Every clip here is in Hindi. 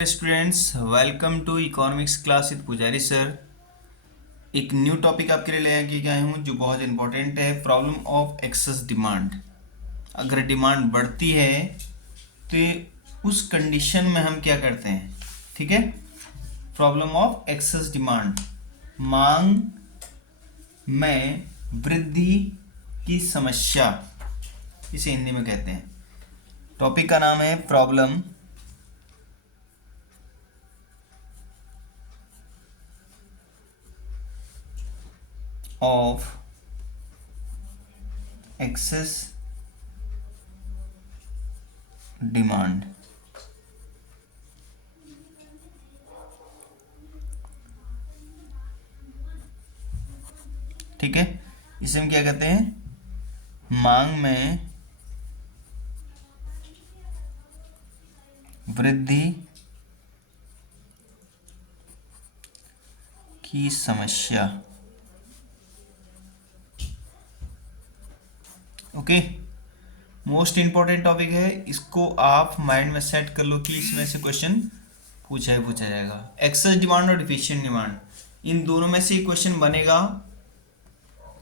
Students, welcome to economics class with Pujari sir. एक न्यू टॉपिक आपके लिए लेके आया हूँ जो बहुत इंपॉर्टेंट है, प्रॉब्लम ऑफ एक्सेस डिमांड। अगर डिमांड बढ़ती है तो उस कंडीशन में हम क्या करते हैं, ठीक है। प्रॉब्लम ऑफ एक्सेस डिमांड, मांग में वृद्धि की समस्या, इसे हिंदी में कहते हैं। टॉपिक का नाम है प्रॉब्लम ऑफ एक्सेस डिमांड। ठीक है, इसे हम क्या कहते हैं, मांग में वृद्धि की समस्या। ओके, मोस्ट इंपॉर्टेंट टॉपिक है, इसको आप माइंड में सेट कर लो कि इसमें से क्वेश्चन पूछा जाएगा। एक्सेस डिमांड और डिफिशिएंट डिमांड, इन दोनों में से क्वेश्चन बनेगा,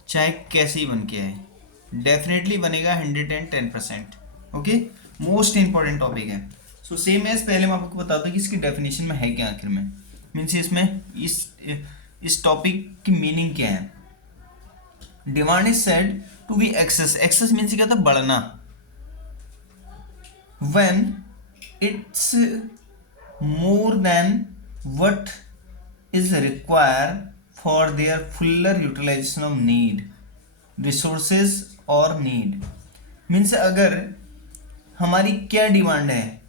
चाहे कैसे ही बन के आए, डेफिनेटली बनेगा 110%। ओके, मोस्ट इंपॉर्टेंट टॉपिक है। सो सेम एज पहले मैं आपको बताता हूँ कि इसकी डेफिनेशन में है क्या आखिर में, मीन्स इसमें इस टॉपिक की मीनिंग क्या है। Demand is said to be excess, excess means क्या था, बढ़ना। When it's more than what is require for their fuller utilisation of need, resources और नीड। मीन्स अगर हमारी क्या डिमांड है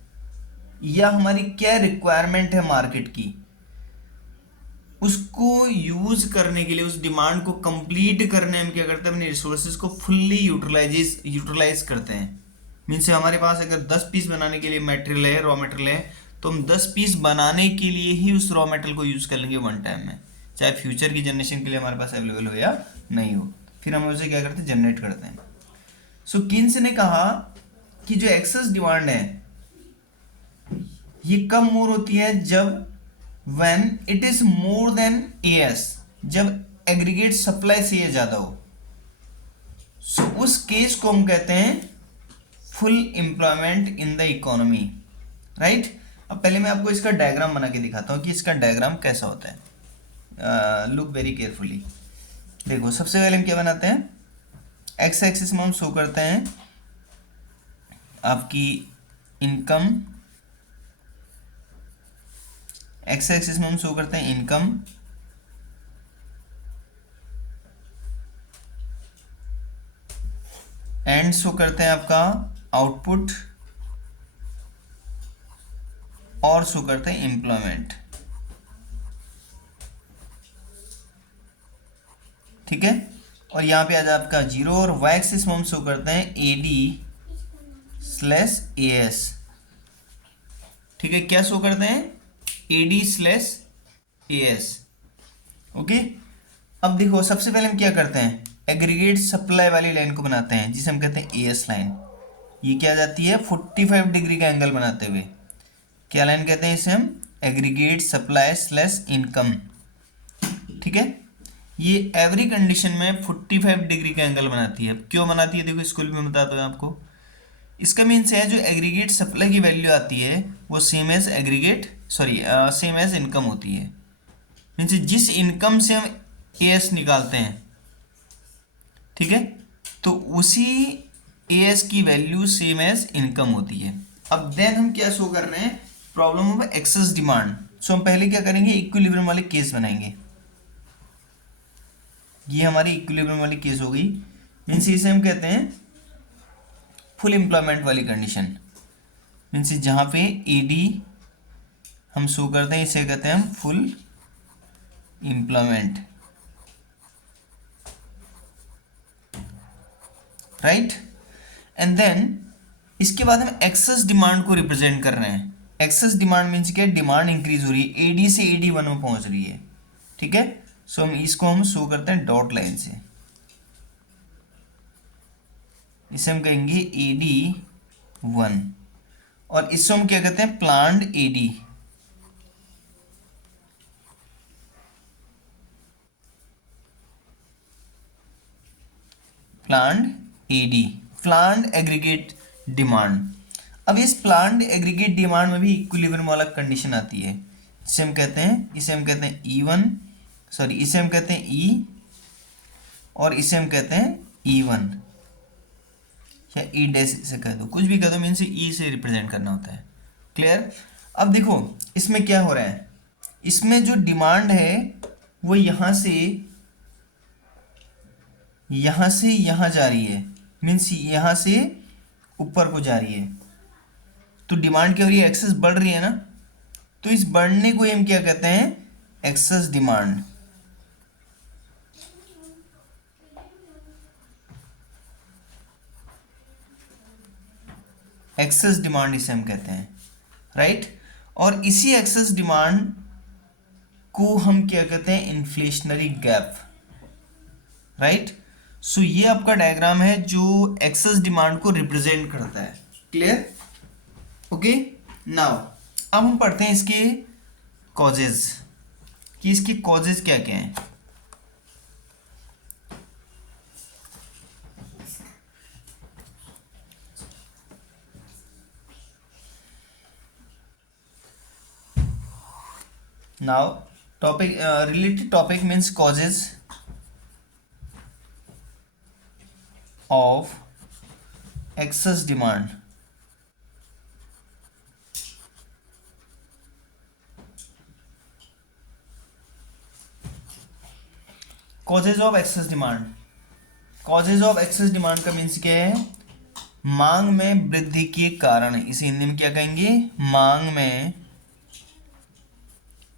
या हमारी क्या रिक्वायरमेंट है मार्केट की, उसको यूज करने के लिए, उस डिमांड को कंप्लीट करने हम क्या करते हैं, अपने रिसोर्सेज को फुल्ली यूटिलाइज करते हैं। मीन्स हमारे पास अगर 10 पीस बनाने के लिए मटेरियल है, रॉ मटेरियल है, तो हम 10 पीस बनाने के लिए ही उस रॉ मटेरियल को यूज कर लेंगे वन टाइम में, चाहे फ्यूचर की जनरेशन के लिए हमारे पास अवेलेबल हो या नहीं हो। फिर हम उसे क्या करते हैं, जनरेट करते हैं। सो किन्स ने कहा कि जो एक्सेस डिमांड है ये कब मोर होती है, जब when it is more than AS, जब एग्रीगेट सप्लाई से ये ज्यादा हो। सो उस केस को हम कहते हैं full employment in the economy, right. अब पहले मैं आपको इसका डायग्राम बना के दिखाता हूँ कि इसका डायग्राम कैसा होता है। Look very carefully. देखो, सबसे पहले हम क्या बनाते हैं, एक्स एक्सिस में हम शो करते हैं आपकी इनकम, एक्स एक्सिस में हम शो करते हैं इनकम, एंड शो करते हैं आपका आउटपुट, और शो करते हैं एम्प्लॉयमेंट। ठीक है, और यहां पे आ जाए आपका जीरो, और वाई एक्सिस में हम शो करते हैं AD/AS। ठीक है, क्या शो करते हैं, AD/AS। ओके, अब देखो, सबसे पहले हम क्या करते हैं, एग्रीगेट सप्लाई वाली लाइन को बनाते हैं जिसे हम कहते हैं AS लाइन। ये क्या जाती है, 45 डिग्री का एंगल बनाते हुए। क्या लाइन कहते हैं इसे हम, एग्रीगेट सप्लाई स्लैश इनकम। ठीक है, ये एवरी कंडीशन में 45 डिग्री का एंगल बनाती है। क्यों बनाती है, देखो स्कूल में बताता हूँ आपको। इसका मीन्स है जो एग्रीगेट सप्लाई की वैल्यू आती है वो same as same as income होती है। मीन्स जिस इनकम से हम एएस निकालते हैं, ठीक है, तो उसी एएस की वैल्यू सेम एज इनकम होती है। अब देन हम क्या शो कर रहे हैं, प्रॉब्लम ऑफ एक्सेस डिमांड। सो हम पहले क्या करेंगे, इक्विलिब्रियम वाले केस बनाएंगे। ये हमारी इक्विलिब्रियम वाली केस हो गई। मीन्स इसे हम कहते हैं फुल एम्प्लॉयमेंट वाली कंडीशन। मीन्स जहाँ पे एडी हम शो करते हैं इसे कहते हैं हम full employment, right. And then इसके बाद हम एक्सेस डिमांड को रिप्रेजेंट कर रहे हैं। एक्सेस डिमांड मीन्स क्या, डिमांड इंक्रीज हो रही है, एडी से AD1 में पहुंच रही है। ठीक है, सो हम इसको हम शो करते हैं डॉट लाइन से। इसे हम कहेंगे AD1, और इसको हम क्या कहते हैं, planned AD। Planned AD, planned aggregate demand. अब इस प्लान्ड एग्रीगेट डिमांड में भी इक्विलिब्रियम वाला कंडीशन आती है, इसे हम कहते हैं E1, सॉरी इसे हम कहते हैं E और इसे हम कहते हैं E1 या E डैश से कह दो, कुछ भी कह दो, मीन्स E से रिप्रेजेंट करना होता है। क्लियर। अब देखो इसमें क्या हो रहा है, इसमें जो डिमांड है वो यहाँ से यहाँ जा रही है, मीन्स यहाँ से ऊपर को जा रही है, तो डिमांड क्या हो रही है, एक्सेस बढ़ रही है ना, तो इस बढ़ने को हम क्या कहते हैं, एक्सेस डिमांड। एक्सेस डिमांड इसे हम कहते हैं, राइट। और इसी एक्सेस डिमांड को हम क्या कहते हैं, इन्फ्लेशनरी गैप, राइट। सो ये आपका डायग्राम है जो एक्सेस डिमांड को रिप्रेजेंट करता है। Clear, okay. नाउ अब हम पढ़ते हैं इसके कॉजेज, कि इसके कॉजेज क्या क्या हैं। Now topic, related topic means causes of excess demand। causes of excess demand, causes of excess demand का मीन्स क्या है, मांग में वृद्धि के कारण, इसे हिंदी में क्या कहेंगे, मांग में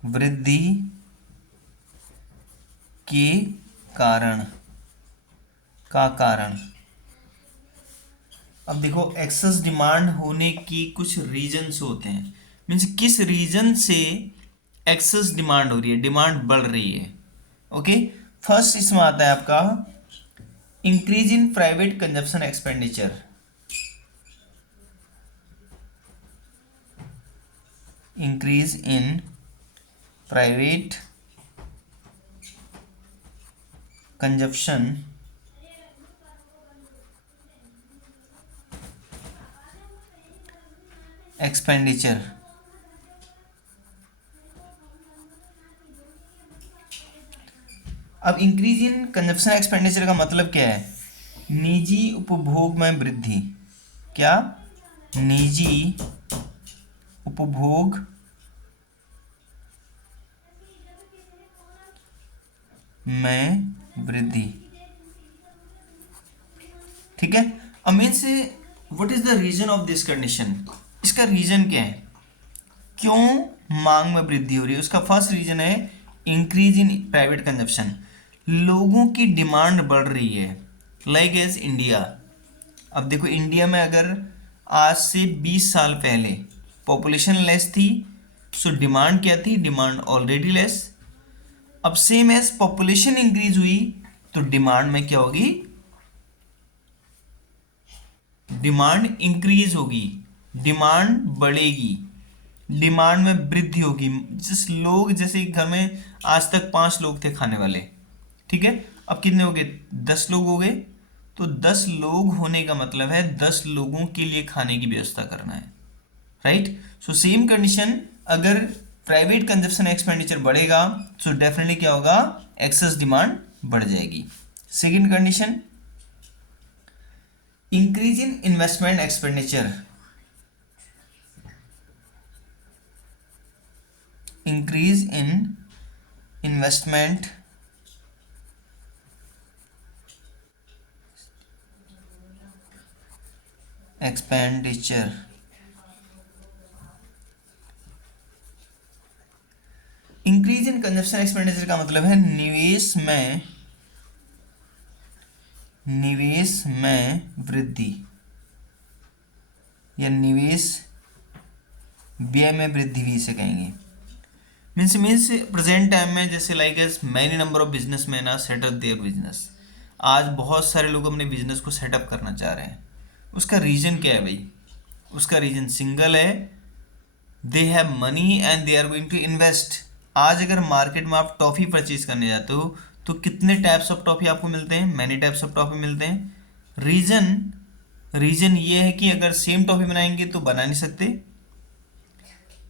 वृद्धि के कारण का कारण। अब देखो एक्सेस डिमांड होने की कुछ रीजन्स होते हैं, मीन्स किस रीजन से एक्सेस डिमांड हो रही है, डिमांड बढ़ रही है। ओके, फर्स्ट इसमें आता है आपका increase in private consumption expenditure, increase in private consumption expenditure. अब इंक्रीज इन कंजप्शन एक्सपेंडिचर का मतलब क्या है, निजी उपभोग में वृद्धि। क्या, निजी उपभोग में वृद्धि, ठीक है। अब मीन से what is the reason of this condition, इसका रीजन क्या है, क्यों मांग में वृद्धि हो रही है। उसका फर्स्ट रीजन है इंक्रीज इन प्राइवेट कंजप्शन, लोगों की डिमांड बढ़ रही है, लाइक एज इंडिया। अब देखो इंडिया में अगर आज से 20 साल पहले पॉपुलेशन लेस थी, सो डिमांड क्या थी, डिमांड ऑलरेडी लेस। अब सेम एज पॉपुलेशन इंक्रीज हुई तो डिमांड में क्या होगी, डिमांड इंक्रीज होगी, डिमांड बढ़ेगी, डिमांड में वृद्धि होगी। जिस लोग, जैसे घर में आज तक 5 लोग थे खाने वाले, ठीक है, अब कितने हो गए, 10 लोग हो गए, तो 10 लोग होने का मतलब है 10 लोगों के लिए खाने की व्यवस्था करना है, राइट। सो सेम कंडीशन, अगर प्राइवेट कंजप्शन एक्सपेंडिचर बढ़ेगा तो डेफिनेटली क्या होगा, एक्सेस डिमांड बढ़ जाएगी। Second condition, increase in investment expenditure, increase in investment expenditure. Increase in consumption expenditure का मतलब है निवेश में वृद्धि या निवेश व्यय में वृद्धि भी इसे कहेंगे। मीन्स प्रेजेंट टाइम में जैसे like as many number of businessman are set up their business, आज बहुत सारे लोग अपने बिजनेस को सेटअप करना चाह रहे हैं। उसका रीजन क्या है भाई, उसका रीजन सिंगल है, they have money and they are going to invest. आज अगर मार्केट में आप टॉफ़ी परचेज करने जाते हो तो कितने टाइप्स ऑफ टॉफ़ी आपको मिलते हैं, मैनी टाइप्स ऑफ टॉफ़ी मिलते हैं। रीजन रीजन ये है कि अगर सेम टॉफी बनाएंगे तो बना नहीं सकते,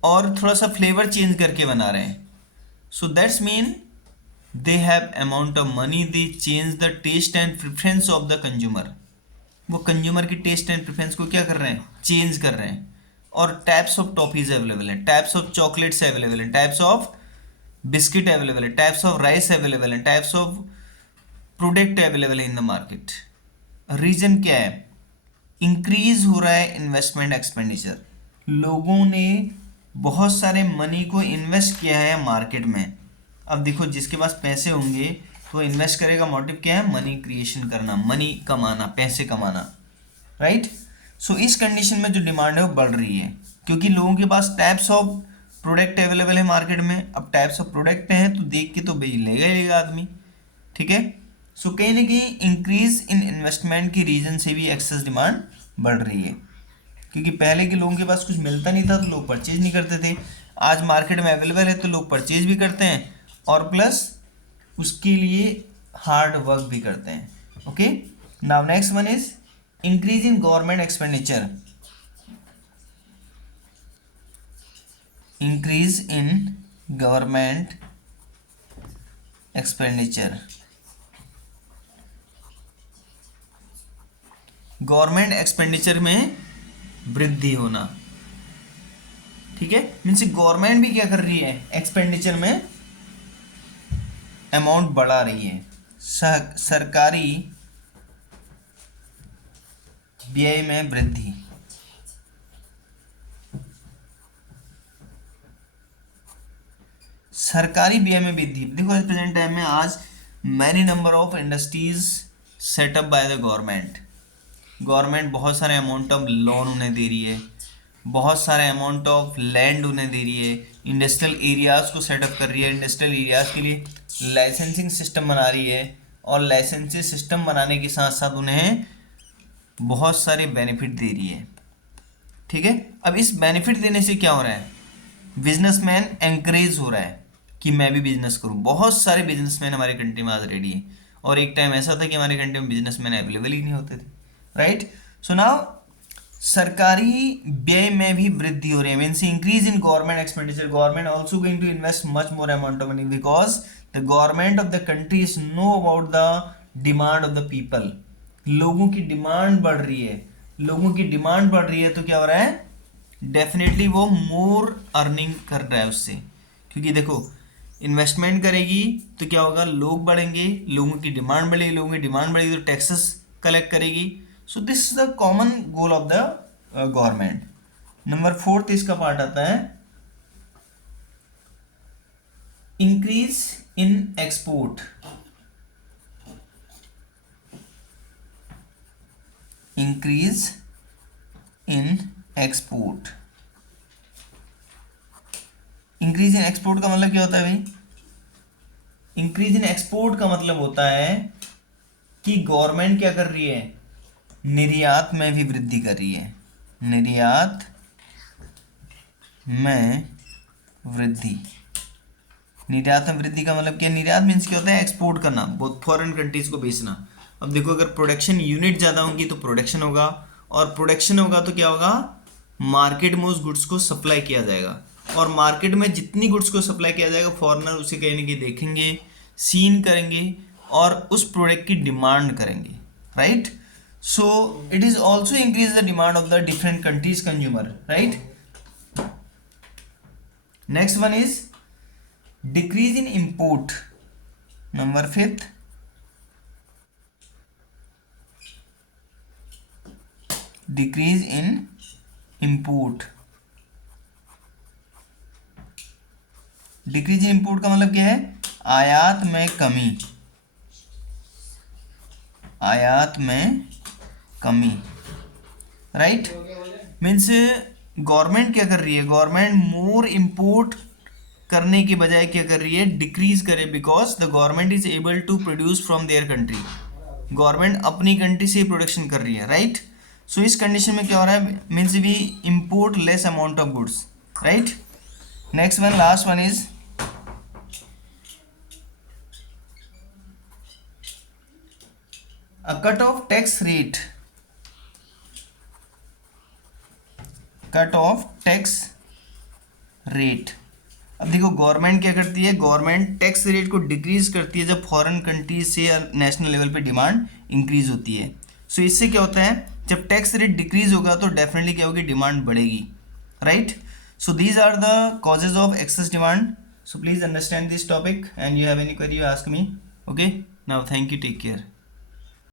और थोड़ा सा फ्लेवर चेंज करके बना रहे हैं. So that's mean they have amount of money, they change the taste and preference of the consumer. वो कंज्यूमर की टेस्ट एंड प्रेफरेंस को क्या कर रहे हैं, चेंज कर रहे हैं. और टाइप्स ऑफ टॉफीज अवेलेबल है, टाइप्स ऑफ चॉकलेट्स अवेलेबल है, टाइप्स ऑफ बिस्किट अवेलेबल है, टाइप्स ऑफ राइस अवेलेबल है, टाइप्स ऑफ प्रोडक्ट अवेलेबल है इन द मार्केट. रीजन क्या है, इंक्रीज हो रहा है इन्वेस्टमेंट एक्सपेंडिचर. लोगों ने बहुत सारे मनी को इन्वेस्ट किया है मार्केट में. अब देखो जिसके पास पैसे होंगे तो इन्वेस्ट करेगा, मोटिव क्या है, मनी क्रिएशन करना, मनी कमाना, पैसे कमाना, राइट. सो इस कंडीशन में जो डिमांड है वो बढ़ रही है, क्योंकि लोगों के पास टाइप्स ऑफ प्रोडक्ट अवेलेबल है मार्केट में. अब टाइप्स ऑफ प्रोडक्ट हैं तो देख के तो भाई लेगा ही लेगा आदमी, ठीक है. सो कहीं ना कहीं इंक्रीज इन इन्वेस्टमेंट की रीजन से भी एक्सेस डिमांड बढ़ रही है, क्योंकि पहले के लोगों के पास कुछ मिलता नहीं था तो लोग परचेज नहीं करते थे. आज मार्केट में अवेलेबल है तो लोग परचेज भी करते हैं, और प्लस उसके लिए हार्ड वर्क भी करते हैं. Okay, now next one is increase in government expenditure. Increase in government expenditure. Government expenditure में वृद्धि होना, ठीक है. मीन्स गवर्नमेंट भी क्या कर रही है, एक्सपेंडिचर में अमाउंट बढ़ा रही है. सरकारी व्यय में वृद्धि. सरकारी व्यय में वृद्धि. देखो इस प्रेजेंट टाइम में आज many number of industries setup by the government. Government बहुत सारे अमाउंट ऑफ लोन उन्हें दे रही है, बहुत सारे अमाउंट ऑफ लैंड उन्हें दे रही है, इंडस्ट्रियल एरियाज़ को सेटअप कर रही है, इंडस्ट्रियल एरियाज़ के लिए लाइसेंसिंग सिस्टम बना रही है, और लाइसेंसिंग सिस्टम बनाने के साथ साथ उन्हें बहुत सारे बेनिफिट दे रही है, ठीक है. अब इस बेनिफिट देने से क्या हो रहा है, बिजनेसमैन एंकरेज हो रहा है कि मैं भी बिजनेस करूं. बहुत सारे बिजनेसमैन हमारे कंट्री में आज रेडी है, और एक टाइम ऐसा था कि हमारे कंट्री में बिजनेसमैन अवेलेबल ही नहीं होते थे, राइट. सो नाउ सरकारी व्यय में भी वृद्धि हो रही है, means increase in government expenditure. Government also going to invest much more amount of money, because the government of the country is know about the demand of the people. लोगों की डिमांड बढ़ रही है, लोगों की डिमांड बढ़ रही है तो क्या हो रहा है, डेफिनेटली वो मोर अर्निंग कर रहा है उससे. क्योंकि देखो इन्वेस्टमेंट करेगी तो क्या होगा, लोग बढ़ेंगे, लोगों की डिमांड बढ़ेगी, लोगों की डिमांड बढ़ेगी तो टैक्सेस कलेक्ट करेगी. So this is the common goal of the government. Number 4 इसका पार्ट आता है increase in export. Increase in export. Increase in export का मतलब क्या होता है भाई, इंक्रीज इन एक्सपोर्ट का मतलब होता है कि गवर्नमेंट क्या कर रही है, निर्यात में भी वृद्धि कर रही है. निर्यात में वृद्धि. निर्यात में वृद्धि का मतलब क्या, निर्यात मीन्स क्या होता है, एक्सपोर्ट करना, बहुत फॉरेन कंट्रीज को बेचना. अब देखो अगर प्रोडक्शन यूनिट ज़्यादा होंगी तो प्रोडक्शन होगा, और प्रोडक्शन होगा तो क्या होगा, मार्केट में उस गुड्स को सप्लाई किया जाएगा, और मार्केट में जितनी गुड्स को सप्लाई किया जाएगा फॉरेनर उसे कहीं ना कहीं देखेंगे, सीन करेंगे, और उस प्रोडक्ट की डिमांड करेंगे, right. So it is also increase the demand of the different countries consumer, right. Next one is decrease in import. Number 5, decrease in import. Decrease in import का मतलब क्या है, आयात में कमी. आयात में कमी, राइट. मीन्स गवर्नमेंट क्या कर रही है, गवर्नमेंट मोर इंपोर्ट करने के बजाय क्या कर रही है, डिक्रीज करे, because the government is able to produce from their country. Government अपनी कंट्री से प्रोडक्शन कर रही है, राइट. सो इस कंडीशन में क्या हो रहा है, means we import less amount of goods, right. Next one, last one is a cut of tax rate, cut of tax rate. अब देखो गवर्नमेंट क्या करती है, गवर्नमेंट टैक्स रेट को डिक्रीज करती है जब फॉरेन कंट्रीज से या नेशनल लेवल पे डिमांड इंक्रीज होती है। सो इससे क्या होता है, जब टैक्स रेट डिक्रीज होगा तो डेफिनेटली क्या होगी, डिमांड बढ़ेगी, right. So these are the causes of excess demand. So please understand this topic and you have any query you ask me. Okay, now thank you, take care.